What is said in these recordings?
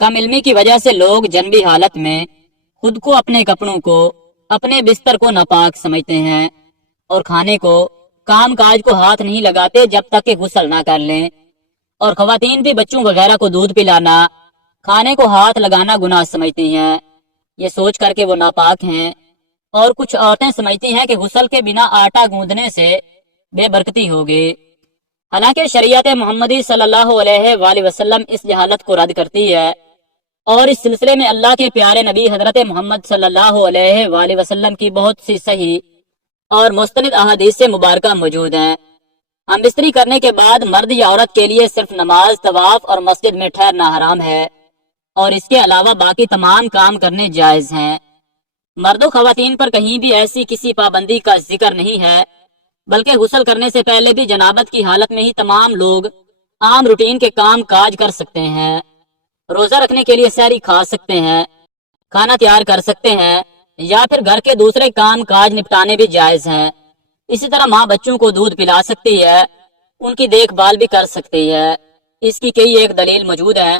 کم علمی کی وجہ سے لوگ جنبی حالت میں خود کو، اپنے کپڑوں کو، اپنے بستر کو ناپاک سمجھتے ہیں اور کھانے کو، کام کاج کو ہاتھ نہیں لگاتے جب تک کہ غسل نہ کر لیں، اور خواتین بھی بچوں وغیرہ کو دودھ پلانا، کھانے کو ہاتھ لگانا گناہ سمجھتی ہیں، یہ سوچ کر کے وہ ناپاک ہیں۔ اور کچھ عورتیں سمجھتی ہیں کہ غسل کے بنا آٹا گوندنے سے بے برکتی ہوگی، حالانکہ شریعت محمدی صلی اللہ علیہ وآلہ وسلم اس جہالت کو رد کرتی ہے، اور اس سلسلے میں اللہ کے پیارے نبی حضرت محمد صلی اللہ علیہ وآلہ وسلم کی بہت سی صحیح اور مستند احادیث مبارکہ موجود ہیں۔ ہم بستری کرنے کے بعد مرد یا عورت کے لیے صرف نماز، طواف اور مسجد میں ٹھہرنا حرام ہے، اور اس کے علاوہ باقی تمام کام کرنے جائز ہیں۔ مرد و خواتین پر کہیں بھی ایسی کسی پابندی کا ذکر نہیں ہے، بلکہ غسل کرنے سے پہلے بھی جنابت کی حالت میں ہی تمام لوگ عام روٹین کے کام کاج کر سکتے ہیں۔ روزہ رکھنے کے لیے سحری کھا سکتے ہیں، کھانا تیار کر سکتے ہیں، یا پھر گھر کے دوسرے کام کاج نپٹانے بھی جائز ہیں۔ اسی طرح ماں بچوں کو دودھ پلا سکتی ہے، ان کی دیکھ بھال بھی کر سکتی ہے۔ اس کی کئی ایک دلیل موجود ہے۔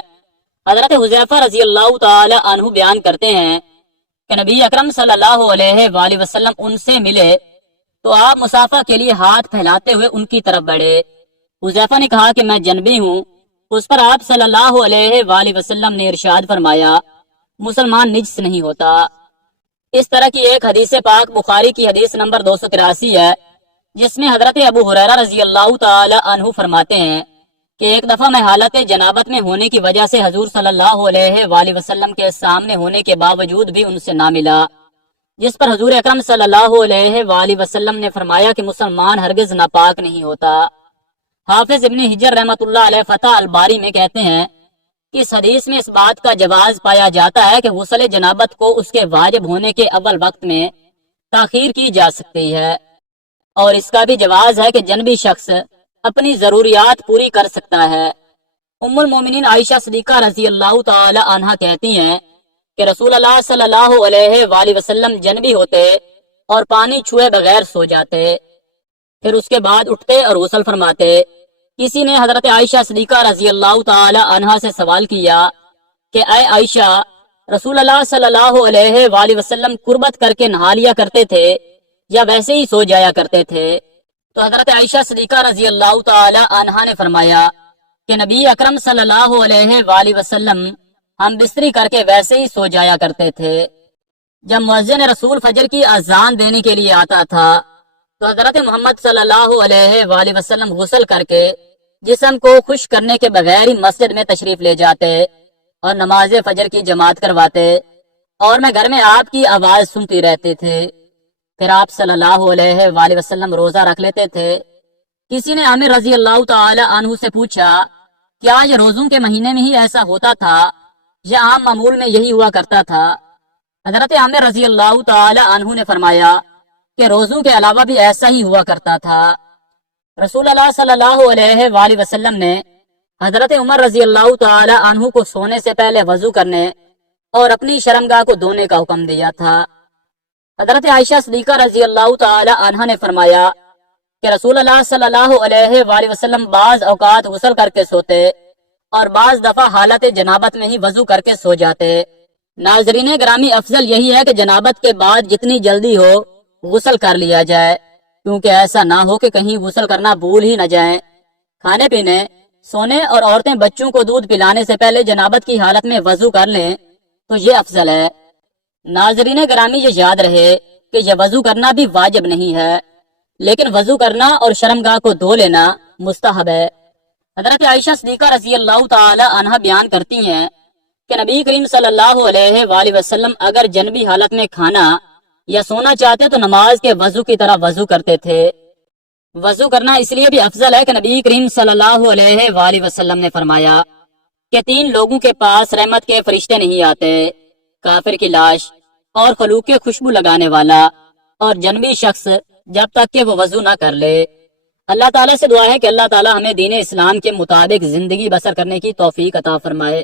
حضرت حذیفہ رضی اللہ تعالی عنہ بیان کرتے ہیں کہ نبی اکرم صلی اللہ علیہ وآلہ وسلم ان سے ملے تو آپ مصافحہ کے لیے ہاتھ پھیلاتے ہوئے ان کی طرف بڑھے۔ حذیفہ نے کہا کہ میں جنبی ہوں۔ اس پر آپ صلی اللہ علیہ وآلہ وسلم نے ارشاد فرمایا، مسلمان نجس نہیں ہوتا۔ اس طرح کی ایک حدیث پاک بخاری کی حدیث نمبر 283 ہے، جس میں حضرت ابو ہریرہ رضی اللہ تعالی عنہ فرماتے ہیں کہ ایک دفعہ میں حالت جنابت میں ہونے کی وجہ سے حضور صلی اللہ علیہ وآلہ وسلم کے سامنے ہونے کے باوجود بھی ان سے نہ ملا، جس پر حضور اکرم صلی اللہ علیہ وآلہ وسلم نے فرمایا کہ مسلمان ہرگز ناپاک نہیں ہوتا۔ حافظ ابن حجر رحمۃ اللہ علیہ فتح الباری میں کہتے ہیں کہ اس حدیث میں اس بات کا جواز پایا جاتا ہے کہ غسل جنابت کو اس کے واجب ہونے کے اول وقت میں تاخیر کی جا سکتی ہے، اور اس کا بھی جواز ہے کہ جنبی شخص اپنی ضروریات پوری کر سکتا ہے۔ ام المومنین عائشہ صدیقہ رضی اللہ تعالی عنہا کہتی ہیں کہ رسول اللہ صلی اللہ علیہ وآلہ وسلم جنبی ہوتے اور پانی چھوئے بغیر سو جاتے، پھر اس کے بعد اٹھتے اور غسل فرماتے۔ کسی نے حضرت عائشہ صدیقہ رضی اللہ تعالی عنہا سے سوال کیا کہ اے عائشہ، رسول اللہ صلی اللہ علیہ وآلہ وسلم قربت کر کے نہا لیا کرتے تھے یا ویسے ہی سو جایا کرتے تھے؟ تو حضرت عائشہ صدیقہ رضی اللہ تعالی عنہا نے فرمایا کہ نبی اکرم صلی اللہ علیہ وآلہ وسلم ہم بستری کر کے ویسے ہی سو جایا کرتے تھے۔ جب مؤذن رسول فجر کی اذان دینے کے لیے آتا تھا تو حضرت محمد صلی اللہ علیہ وآلہ وسلم غسل کر کے جسم کو خشک کرنے کے بغیر ہی مسجد میں تشریف لے جاتے اور نماز فجر کی جماعت کرواتے، اور میں گھر میں آپ کی آواز سنتی رہتے تھے۔ پھر آپ صلی اللہ علیہ وآلہ وسلم روزہ رکھ لیتے تھے۔ کسی نے عامر رضی اللہ تعالی عنہ سے پوچھا، کیا یہ روزوں کے مہینے میں ہی ایسا ہوتا تھا یا عام معمول میں یہی ہوا کرتا تھا؟ حضرت عامر رضی اللہ تعالی عنہ نے فرمایا کہ روزوں کے علاوہ بھی ایسا ہی ہوا کرتا تھا۔ رسول اللہ صلی اللہ علیہ وآلہ وسلم نے حضرت عمر رضی اللہ تعالی عنہ کو سونے سے پہلے وضو کرنے اور اپنی شرمگاہ کو دھونے کا حکم دیا تھا۔ حضرت عائشہ صدیقہ رضی اللہ تعالی عنہ نے فرمایا کہ رسول اللہ صلی اللہ علیہ وآلہ وسلم بعض اوقات غسل کر کے سوتے اور بعض دفعہ حالت جنابت میں ہی وضو کر کے سو جاتے۔ ناظرین گرامی، افضل یہی ہے کہ جنابت کے بعد جتنی جلدی ہو غسل کر لیا جائے، کیونکہ ایسا نہ ہو کہ کہیں غسل کرنا بھول ہی نہ جائیں۔ کھانے پینے، سونے اور عورتیں بچوں کو دودھ پلانے سے پہلے جنابت کی حالت میں وضو کر لیں تو یہ افضل ہے۔ ناظرین گرامی، یہ یاد رہے کہ یہ وضو کرنا بھی واجب نہیں ہے، لیکن وضو کرنا اور شرمگاہ کو دھو لینا مستحب ہے۔ حضرت عائشہ صدیقہ رضی اللہ تعالی عنہ بیان کرتی ہیں کہ نبی کریم صلی اللہ علیہ وآلہ وسلم اگر جنبی حالت میں کھانا یا سونا چاہتے تو نماز کے وضو کی طرح وضو کرتے تھے۔ وضو کرنا اس لیے بھی افضل ہے کہ نبی کریم صلی اللہ علیہ وآلہ وسلم نے فرمایا کہ 3 لوگوں کے پاس رحمت کے فرشتے نہیں آتے، کافر کی لاش اور خلوق کے خوشبو لگانے والا اور جنبی شخص، جب تک کہ وہ وضو نہ کر لے۔ اللہ تعالیٰ سے دعا ہے کہ اللہ تعالیٰ ہمیں دین اسلام کے مطابق زندگی بسر کرنے کی توفیق عطا فرمائے۔